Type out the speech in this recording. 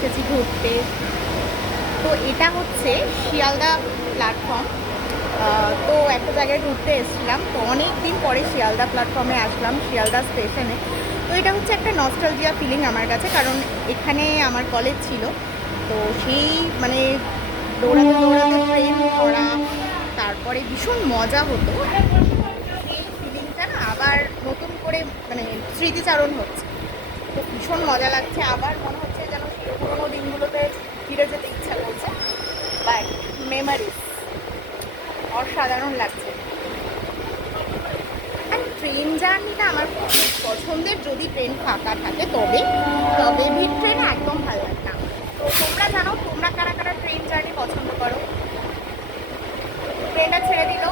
এসেছি ঘুরতে। তো এটা হচ্ছে শিয়ালদা প্ল্যাটফর্ম। তো একটা জায়গায় ঘুরতে এসেছিলাম, তো অনেক দিন পরে শিয়ালদা প্ল্যাটফর্মে আসলাম, শিয়ালদা স্টেশনে। তো এটা হচ্ছে একটা নস্টালজিয়া ফিলিং আমার কাছে, কারণ এখানে আমার কলেজ ছিল। তো সেই মানে দৌড়াতে দৌড়াতে ট্রেন ধরা, তারপরে ভীষণ মজা হতো। সেই ফিলিংটা না আবার নতুন করে মানে স্মৃতিচারণ হচ্ছে। তো ভীষণ মজা লাগছে, আবার মনে হচ্ছে যেন সেই পুরোনো দিনগুলোতে ফিরে যেতে ইচ্ছা করছে। বাট মেমারিজ অসাধারণ লাগছে। আর ট্রেন জার্নিটা আমার খুব পছন্দের, যদি ট্রেন ফাঁকা থাকে তবে। তবে ভিড় ট্রেনে একদম ভালো লাগে না। তো তোমরা জানো তোমরা কারা কারা ট্রেন জার্নি পছন্দ করো? ট্রেনটা ছেড়ে দিল।